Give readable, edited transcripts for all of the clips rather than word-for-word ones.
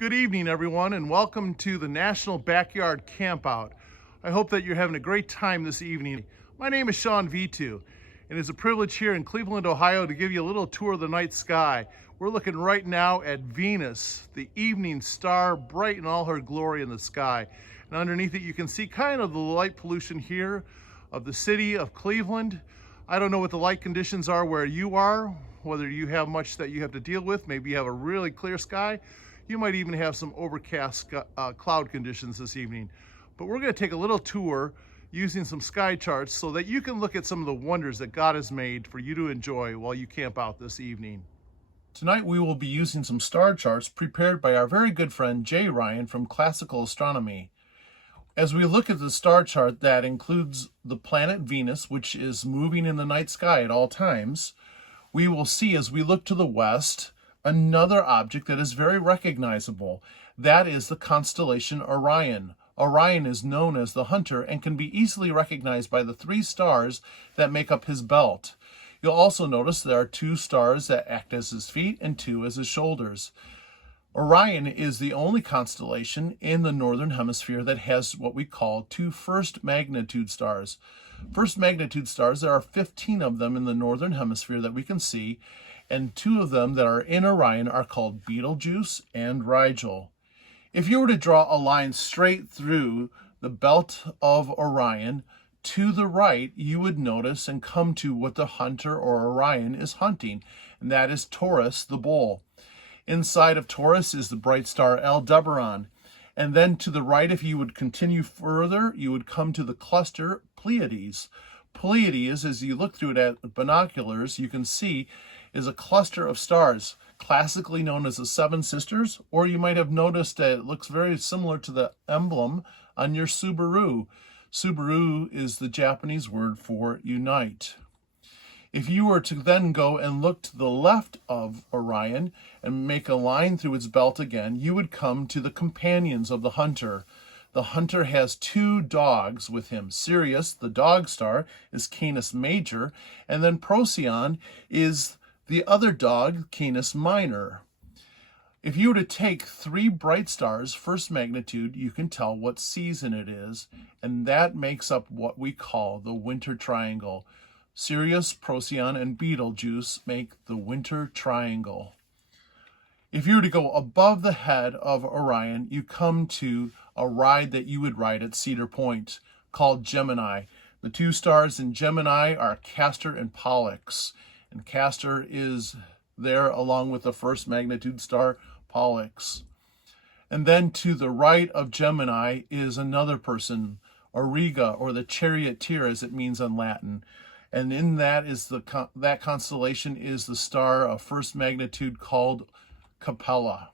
Good evening, everyone, and welcome to the National Backyard Campout. I hope that you're having a great time this evening. My name is Sean V2, and it's a privilege here in Cleveland, Ohio, to give you a little tour of the night sky. We're looking right now at Venus, the evening star, bright in all her glory in the sky. And underneath it, you can see kind of the light pollution here of the city of Cleveland. I don't know what the light conditions are where you are, whether you have much that you have to deal with. Maybe you have a really clear sky. You might even have some overcast cloud conditions this evening. But we're going to take a little tour using some sky charts so that you can look at some of the wonders that God has made for you to enjoy while you camp out this evening. Tonight we will be using some star charts prepared by our very good friend Jay Ryan from Classical Astronomy. As we look at the star chart that includes the planet Venus, which is moving in the night sky at all times, we will see as we look to the west another object that is very recognizable. That is the constellation Orion. Orion is known as the hunter and can be easily recognized by the 3 stars that make up his belt. You'll also notice there are 2 stars that act as his feet and 2 as his shoulders. Orion is the only constellation in the northern hemisphere that has what we call 2 first magnitude stars. First magnitude stars, there are 15 of them in the northern hemisphere that we can see, and 2 of them that are in Orion are called Betelgeuse and Rigel. If you were to draw a line straight through the belt of Orion, to the right, you would notice and come to what the hunter or Orion is hunting, and that is Taurus, the bull. Inside of Taurus is the bright star Aldebaran. And then to the right, if you would continue further, you would come to the cluster Pleiades. Pleiades, as you look through it at binoculars, you can see is a cluster of stars, classically known as the 7 Sisters, or you might have noticed that it looks very similar to the emblem on your Subaru. Subaru is the Japanese word for unite. If you were to then go and look to the left of Orion and make a line through its belt again, you would come to the companions of the hunter. The hunter has 2 dogs with him. Sirius, the dog star, is Canis Major, and then Procyon is the other dog, Canis Minor. If you were to take 3 bright stars, first magnitude, you can tell what season it is, and that makes up what we call the winter triangle. Sirius, Procyon, and Betelgeuse make the winter triangle. If you were to go above the head of Orion, you come to a ride that you would ride at Cedar Point called Gemini. The 2 stars in Gemini are Castor and Pollux, and Castor is there along with the first magnitude star Pollux. And then to the right of Gemini is another person, Auriga, or the charioteer as it means in Latin. And in that is that constellation is the star of first magnitude called Capella.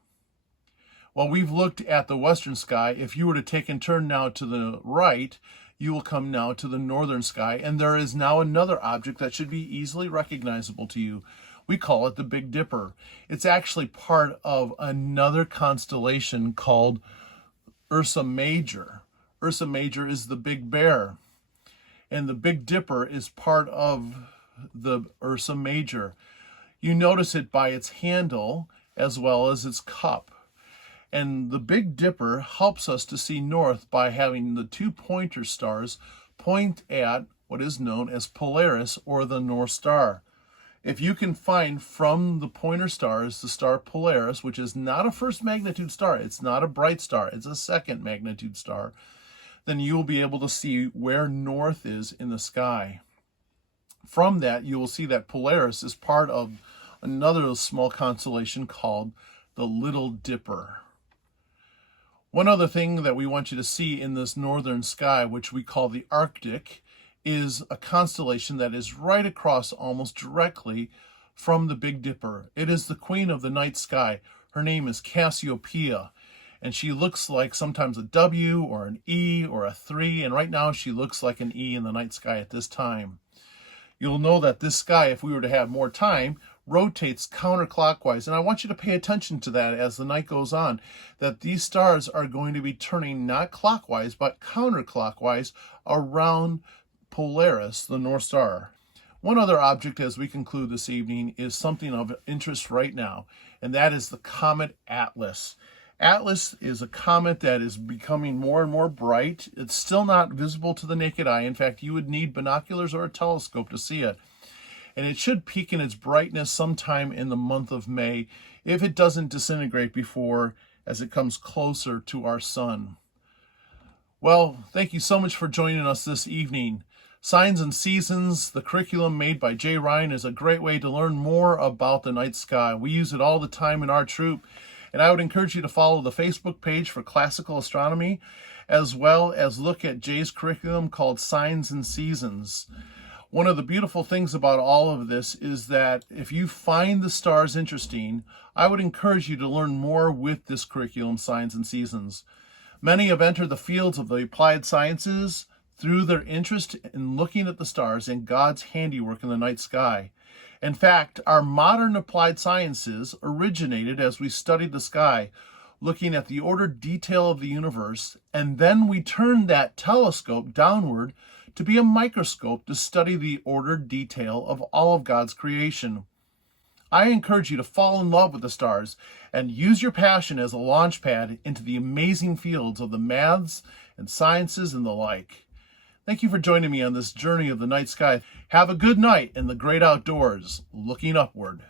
Well, we've looked at the western sky. If you were to take and turn now to the right, you will come now to the northern sky, and there is now another object that should be easily recognizable to you. We call it the Big Dipper. It's actually part of another constellation called Ursa Major. Ursa Major is the Big Bear, and the Big Dipper is part of the Ursa Major. You notice it by its handle as well as its cup. And the Big Dipper helps us to see north by having the 2 pointer stars point at what is known as Polaris, or the North Star. If you can find from the pointer stars the star Polaris, which is not a first magnitude star, it's not a bright star, it's a second magnitude star, then you will be able to see where north is in the sky. From that, you will see that Polaris is part of another small constellation called the Little Dipper. One other thing that we want you to see in this northern sky, which we call the Arctic, is a constellation that is right across almost directly from the Big Dipper. It is the queen of the night sky. Her name is Cassiopeia, and she looks like sometimes a W or an E or a 3, and right now she looks like an E in the night sky at this time. You'll know that this sky, if we were to have more time, rotates counterclockwise. And I want you to pay attention to that as the night goes on, that these stars are going to be turning not clockwise, but counterclockwise around Polaris, the North Star. One other object as we conclude this evening is something of interest right now, and that is the comet Atlas. Atlas is a comet that is becoming more and more bright. It's still not visible to the naked eye. In fact, you would need binoculars or a telescope to see it. And it should peak in its brightness sometime in the month of May if it doesn't disintegrate before as it comes closer to our sun. Well, thank you so much for joining us this evening. Signs and Seasons, the curriculum made by Jay Ryan, is a great way to learn more about the night sky. We use it all the time in our troop. And I would encourage you to follow the Facebook page for classical astronomy, as well as look at Jay's curriculum called Signs and Seasons. One of the beautiful things about all of this is that if you find the stars interesting, I would encourage you to learn more with this curriculum, Signs and Seasons. Many have entered the fields of the applied sciences through their interest in looking at the stars and God's handiwork in the night sky. In fact, our modern applied sciences originated as we studied the sky, looking at the ordered detail of the universe, and then we turned that telescope downward to be a microscope to study the ordered detail of all of God's creation. I encourage you to fall in love with the stars and use your passion as a launch pad into the amazing fields of the maths and sciences and the like. Thank you for joining me on this journey of the night sky. Have a good night in the great outdoors, looking upward.